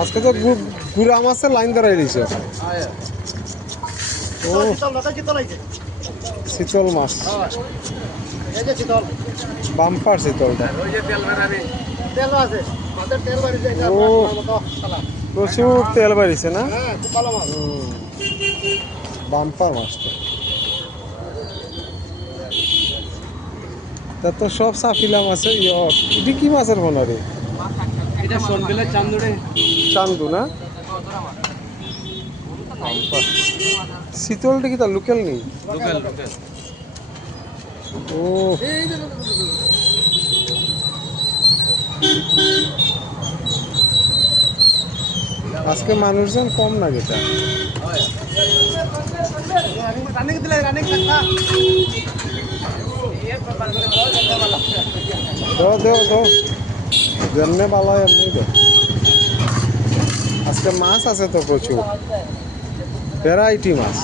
আজকে তো গুড়া মাছের লাইন ধরাই দিয়েছে। ও শীতল মাছ, বাম্পার শীতলটা। ও প্রচুর তেল বাড়িছে না, বাম্পার মাছটা। তা তো সব সাফিলা মাছ। এটি কি মাছের বনা রে? চান্দু না, শীতলটা কি তার লোকাল নেই? ও আজকে মানুষজন কম না গেটা। যেমনি ভালো হয় এমনি দো। আজকে মাছ আছে তো প্রচুর, ভ্যারাইটি মাছ,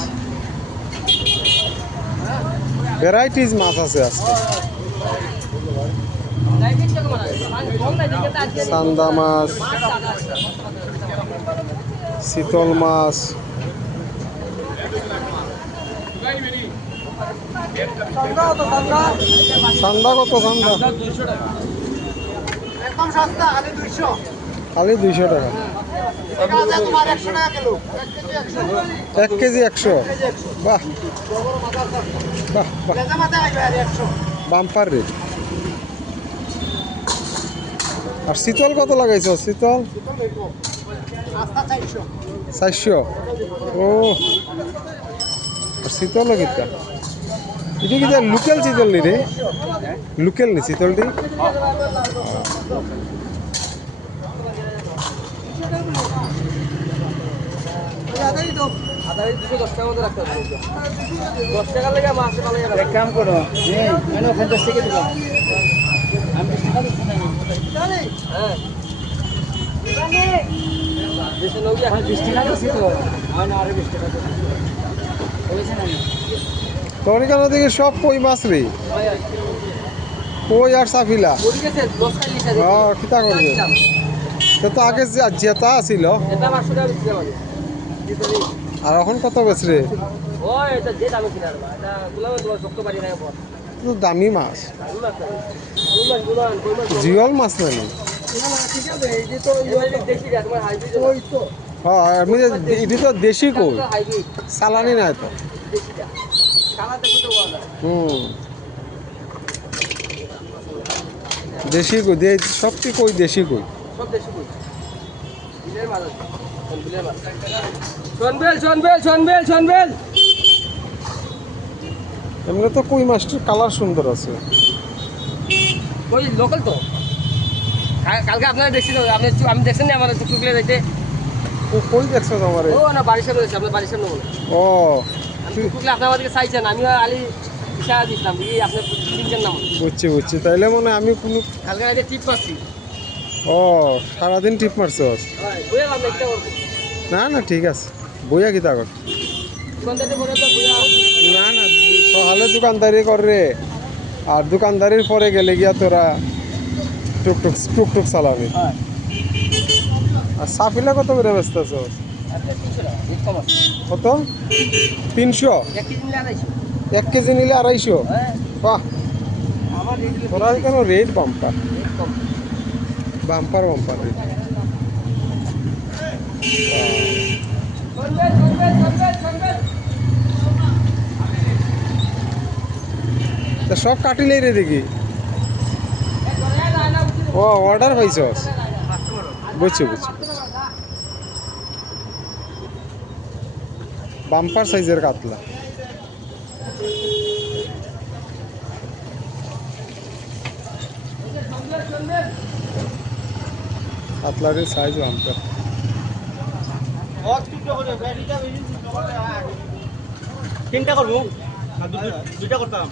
ভ্যারাইটিজ মাছ আছে আজকে। চান্দা মাছ, শীতল মাছ, চান্দা কত? চান্দা খালি 200 টাকা। 1 কেজি 100। বাহ বাহ বাহ, বাম্পার রেট। আর শীতল কত লাগাইছ? শীতল 400। ও শীতল কিতা? এটা কি লোকাল শীতল নি রে? লোকাল নি শীতলটি? এক কাম করো, তোর এখানে দেখি সব কই মাছ রে, কই আর সাফিলা। হ্যাঁ কিতা করবে? তো আগে জেতা ছিল, আর এখন কত বেশ রে? দামি মাছ, জিওল মাছ নানি। হ্যাঁ এমনি এটি তো দেশি কই, চালানি নাই তো। দেশি কই, সবটি কই দেশি কই। এমনি তো কই মাছটির কালার সুন্দর আছে। ওই লোকাল তো কালকে আপনারা দেখছি তো, আমি দেখছেন না আমার টুকলে যাইতে। কই দেখছো তোমার? ও না বাড়ির সামনে রয়েছে, আপনার বাড়ির সামনে বলে। ও টুকলে আপনার আমাদেরকে চাইছেন, আমিও আলি ইশারা দিচ্ছিলাম কি আপনার চিনছেন না। বুঝছি বুঝছি, তাইলে মনে আমি কোনো কালকে রাতে টিপ পাচ্ছি। ও সারাদিন টিপ মারছো? না না ঠিক আছে, বইয়া কি তাগর? না না সকালে দোকানদারি করে, আর দোকানদারির পরে গেলে গিয়া তোরা টুকটুক টুকটুক চালাবি। আর সাফিলা কত করে ব্যস্ত আছো? কত? 300? 1 কেজি নিলে 250? বাহ, তোরা কেন rate bumper, bumper bumper rate. সব কাটিলেই রে দেখি। ও অর্ডার পাইছ? বুঝছি বুঝছি, বাম্পার সাইজের কাতলা। কাতলার সাইজ বাম্পার। তিনটা করবো, দুইটা করতাম।